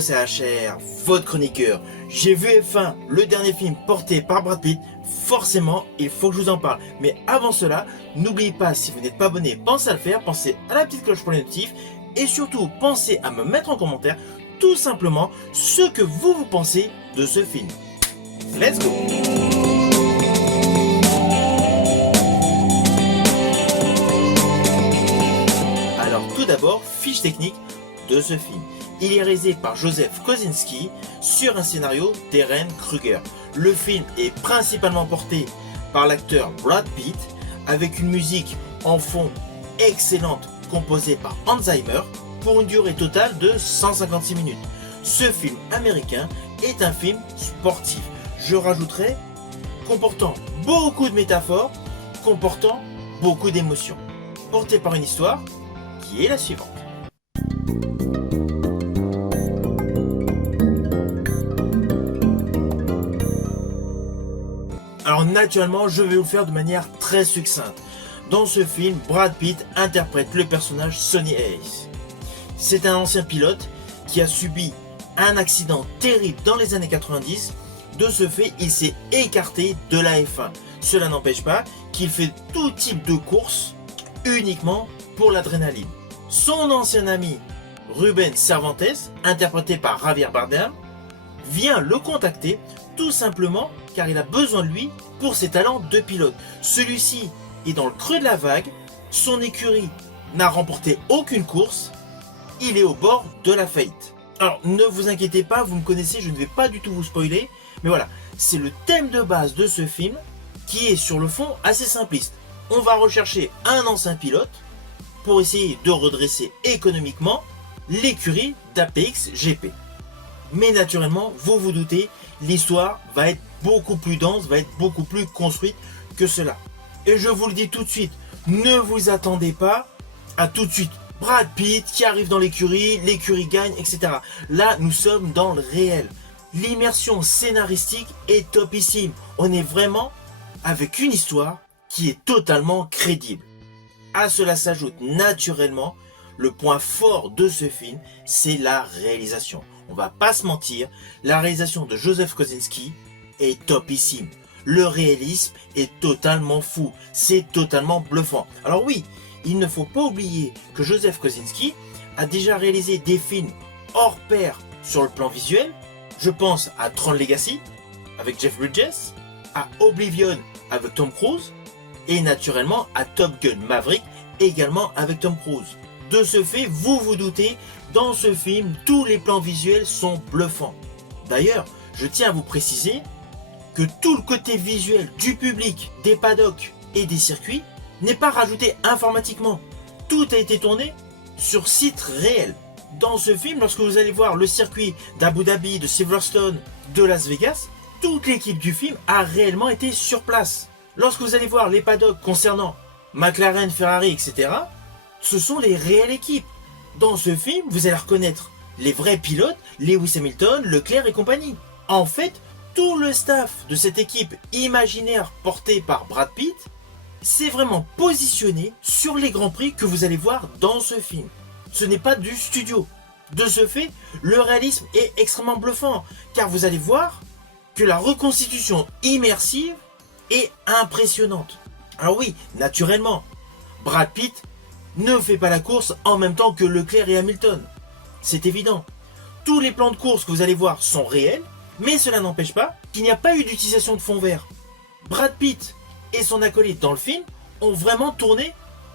c'est HR, votre chroniqueur. J'ai vu F1, le dernier film porté par Brad Pitt. Forcément, il faut que je vous en parle. Mais avant cela, n'oubliez pas, si vous n'êtes pas abonné, pensez à le faire, pensez à la petite cloche pour les notifs. Et surtout, pensez à me mettre en commentaire tout simplement ce que vous pensez de ce film. Let's go! Alors tout d'abord, fiche technique de ce film. Il est réalisé par Joseph Kosinski sur un scénario d'Ehren Kruger. Le film est principalement porté par l'acteur Brad Pitt avec une musique en fond excellente composée par Hans Zimmer pour une durée totale de 156 minutes. Ce film américain est un film sportif. Je rajouterai comportant beaucoup de métaphores, comportant beaucoup d'émotions, porté par une histoire qui est la suivante. Alors naturellement, je vais vous le faire de manière très succincte. Dans ce film, Brad Pitt interprète le personnage Sonny Hayes. C'est un ancien pilote qui a subi un accident terrible dans les années 90. De ce fait, il s'est écarté de la F1. Cela n'empêche pas qu'il fait tout type de course uniquement pour l'adrénaline. Son ancien ami Ruben Cervantes, interprété par Javier Bardem, vient le contacter tout simplement car il a besoin de lui pour ses talents de pilote. Celui-ci est dans le creux de la vague, son écurie n'a remporté aucune course, il est au bord de la faillite. Alors ne vous inquiétez pas, vous me connaissez, je ne vais pas du tout vous spoiler, mais voilà, c'est le thème de base de ce film qui est sur le fond assez simpliste. On va rechercher un ancien pilote pour essayer de redresser économiquement l'écurie d'APX GP. Mais naturellement, vous vous doutez, l'histoire va être beaucoup plus dense, va être beaucoup plus construite que cela. Et je vous le dis tout de suite, ne vous attendez pas à tout de suite Brad Pitt qui arrive dans l'écurie gagne, etc. Là, nous sommes dans le réel. L'immersion scénaristique est topissime. On est vraiment avec une histoire qui est totalement crédible. À cela s'ajoute naturellement le point fort de ce film, c'est la réalisation. On va pas se mentir, la réalisation de Joseph Kosinski est topissime. Le réalisme est totalement fou, c'est totalement bluffant. Alors oui, il ne faut pas oublier que Joseph Kosinski a déjà réalisé des films hors pair sur le plan visuel. Je pense à Tron Legacy avec Jeff Bridges, à Oblivion avec Tom Cruise et naturellement à Top Gun Maverick également avec Tom Cruise. De ce fait, vous vous doutez, dans ce film, tous les plans visuels sont bluffants. D'ailleurs, je tiens à vous préciser que tout le côté visuel du public, des paddocks et des circuits n'est pas rajouté informatiquement. Tout a été tourné sur site réel. Dans ce film, lorsque vous allez voir le circuit d'Abu Dhabi, de Silverstone, de Las Vegas, toute l'équipe du film a réellement été sur place. Lorsque vous allez voir les paddocks concernant McLaren, Ferrari, etc., ce sont les réelles équipes. Dans ce film, vous allez reconnaître les vrais pilotes, Lewis Hamilton, Leclerc et compagnie. En fait, tout le staff de cette équipe imaginaire portée par Brad Pitt s'est vraiment positionné sur les grands prix que vous allez voir dans ce film. Ce n'est pas du studio. De ce fait, le réalisme est extrêmement bluffant, car vous allez voir que la reconstitution immersive est impressionnante. Alors oui, naturellement, Brad Pitt ne fait pas la course en même temps que Leclerc et Hamilton. C'est évident. Tous les plans de course que vous allez voir sont réels, mais cela n'empêche pas qu'il n'y a pas eu d'utilisation de fond vert. Brad Pitt et son acolyte dans le film ont vraiment tourné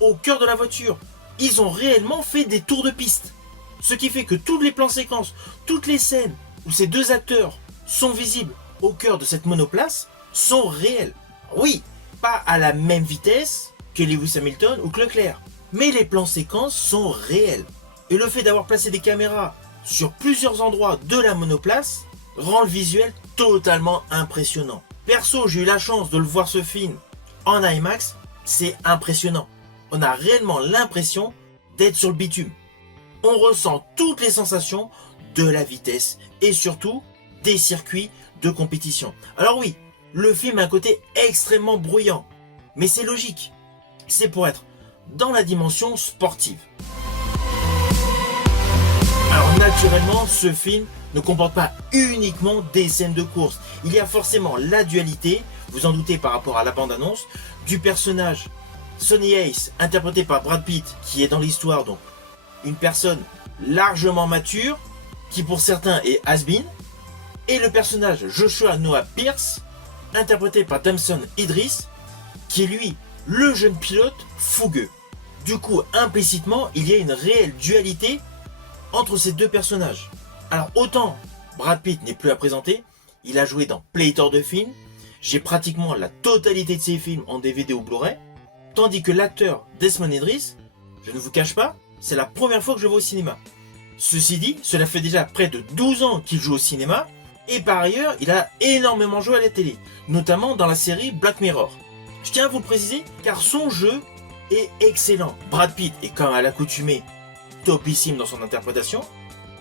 au cœur de la voiture. Ils ont réellement fait des tours de piste. Ce qui fait que tous les plans séquences, toutes les scènes où ces deux acteurs sont visibles au cœur de cette monoplace sont réels. Oui, pas à la même vitesse que Lewis Hamilton ou que Leclerc, mais les plans séquences sont réels. Et le fait d'avoir placé des caméras sur plusieurs endroits de la monoplace rend le visuel totalement impressionnant. Perso, j'ai eu la chance de le voir ce film en IMAX, c'est impressionnant. On a réellement l'impression d'être sur le bitume. On ressent toutes les sensations de la vitesse et surtout des circuits de compétition. Alors oui, le film a un côté extrêmement bruyant, mais c'est logique. C'est pour être dans la dimension sportive. Alors Naturellement, ce film ne comporte pas uniquement des scènes de course. Il y a forcément la dualité, vous en doutez par rapport à la bande-annonce, du personnage Sonny Ace, interprété par Brad Pitt, qui est dans l'histoire donc une personne largement mature, qui pour certains est has-been, et le personnage Joshua Noah Pierce, interprété par Damson Idris, qui est lui le jeune pilote fougueux. Du coup, implicitement, il y a une réelle dualité entre ces deux personnages. Alors autant Brad Pitt n'est plus à présenter, il a joué dans pléthore de films, j'ai pratiquement la totalité de ses films en DVD ou Blu-ray, tandis que l'acteur Damson Idris, je ne vous cache pas, c'est la première fois que je vais au cinéma. Ceci dit, cela fait déjà près de 12 ans qu'il joue au cinéma, et par ailleurs, il a énormément joué à la télé, notamment dans la série Black Mirror. Je tiens à vous le préciser, car son jeu est excellent. Brad Pitt est comme à l'accoutumée topissime dans son interprétation,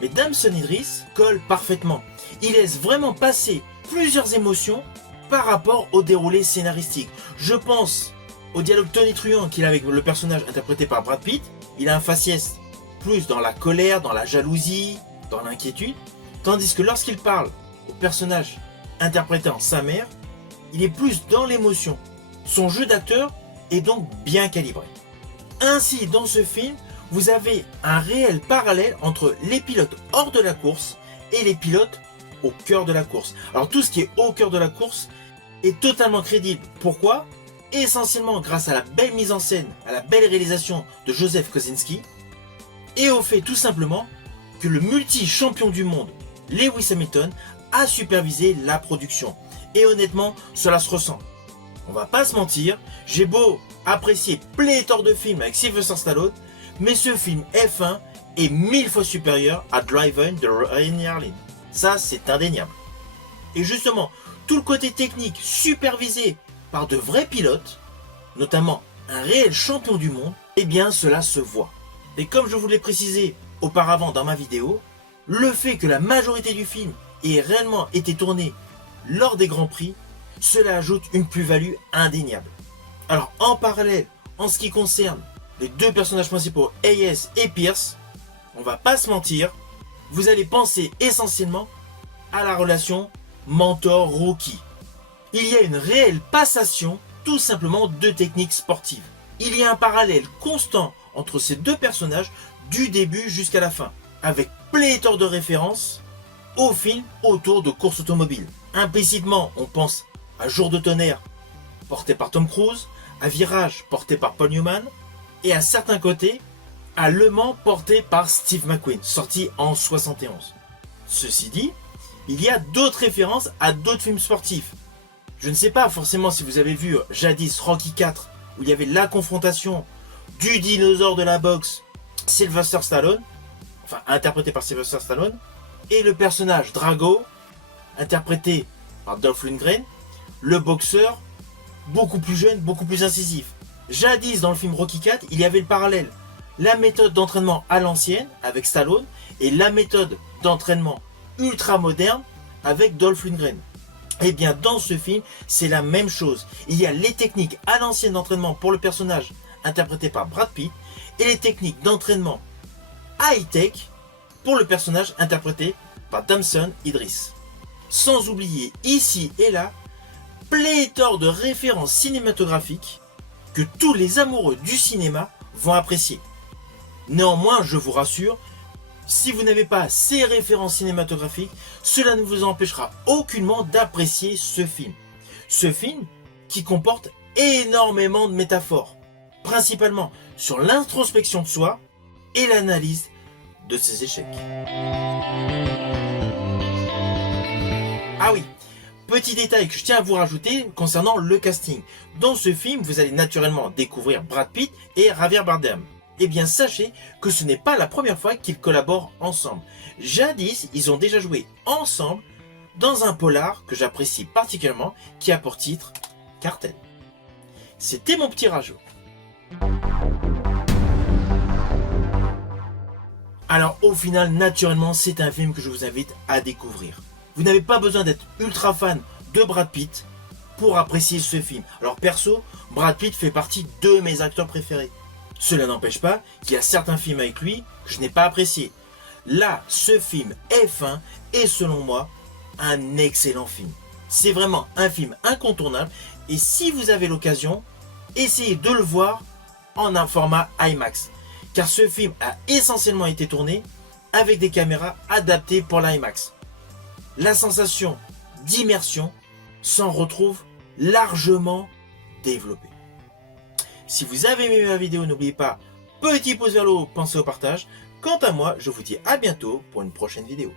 mais Damson Idris colle parfaitement. Il laisse vraiment passer plusieurs émotions par rapport au déroulé scénaristique. Je pense au dialogue tonitruant qu'il a avec le personnage interprété par Brad Pitt. Il a un faciès plus dans la colère, dans la jalousie, dans l'inquiétude, tandis que lorsqu'il parle au personnage interprétant sa mère, il est plus dans l'émotion. Son jeu d'acteur est donc bien calibré. Ainsi, dans ce film, vous avez un réel parallèle entre les pilotes hors de la course et les pilotes au cœur de la course. Alors tout ce qui est au cœur de la course est totalement crédible. Pourquoi ? Essentiellement grâce à la belle mise en scène, à la belle réalisation de Joseph Kosinski, et au fait tout simplement que le multi-champion du monde, Lewis Hamilton, a supervisé la production. Et honnêtement, cela se ressent. On va pas se mentir, j'ai beau apprécier pléthore de films avec Sylvester Stallone, mais ce film F1 est 1000 fois supérieur à Drive-In de Rennie Harlin. Ça, c'est indéniable. Et justement, tout le côté technique supervisé par de vrais pilotes, notamment un réel champion du monde, eh bien cela se voit. Et comme je vous l'ai précisé auparavant dans ma vidéo, le fait que la majorité du film ait réellement été tourné lors des Grands Prix, cela ajoute une plus-value indéniable. Alors en parallèle, en ce qui concerne les deux personnages principaux, Hayes et Pierce, on va pas se mentir, vous allez penser essentiellement à la relation mentor-rookie. Il y a une réelle passation tout simplement de techniques sportives. Il y a un parallèle constant entre ces deux personnages du début jusqu'à la fin, avec pléthore de références au film autour de courses automobiles. Implicitement, on pense à Jour de tonnerre, porté par Tom Cruise, à Virage, porté par Paul Newman, et à certains côtés, à Le Mans, porté par Steve McQueen, sorti en 71. Ceci dit, il y a d'autres références à d'autres films sportifs. Je ne sais pas forcément si vous avez vu jadis Rocky IV, où il y avait la confrontation du dinosaure de la boxe, Sylvester Stallone, enfin interprété par Sylvester Stallone, et le personnage Drago, interprété par Dolph Lundgren, le boxeur beaucoup plus jeune, beaucoup plus incisif. Jadis dans le film Rocky IV, il y avait le parallèle, la méthode d'entraînement à l'ancienne avec Stallone et la méthode d'entraînement ultra moderne avec Dolph Lundgren. Et bien dans ce film, c'est la même chose. Il y a les techniques à l'ancienne d'entraînement pour le personnage interprété par Brad Pitt et les techniques d'entraînement high-tech pour le personnage interprété par Damson Idris. Sans oublier ici et là pléthore de références cinématographiques que tous les amoureux du cinéma vont apprécier. Néanmoins, je vous rassure, si vous n'avez pas ces références cinématographiques, cela ne vous empêchera aucunement d'apprécier ce film. Ce film qui comporte énormément de métaphores, principalement sur l'introspection de soi et l'analyse de ses échecs. Ah oui, petit détail que je tiens à vous rajouter concernant le casting. Dans ce film, vous allez naturellement découvrir Brad Pitt et Javier Bardem. Eh bien, sachez que ce n'est pas la première fois qu'ils collaborent ensemble. Jadis, ils ont déjà joué ensemble dans un polar que j'apprécie particulièrement, qui a pour titre Cartel. C'était mon petit rajout. Alors au final, naturellement, c'est un film que je vous invite à découvrir. Vous n'avez pas besoin d'être ultra fan de Brad Pitt pour apprécier ce film. Alors perso, Brad Pitt fait partie de mes acteurs préférés. Cela n'empêche pas qu'il y a certains films avec lui que je n'ai pas appréciés. Là, ce film est fin et selon moi, un excellent film. C'est vraiment un film incontournable et si vous avez l'occasion, essayez de le voir en un format IMAX. Car ce film a essentiellement été tourné avec des caméras adaptées pour l'IMAX. La sensation d'immersion s'en retrouve largement développée. Si vous avez aimé ma vidéo, n'oubliez pas, petit pouce vers le haut, pensez au partage. Quant à moi, je vous dis à bientôt pour une prochaine vidéo.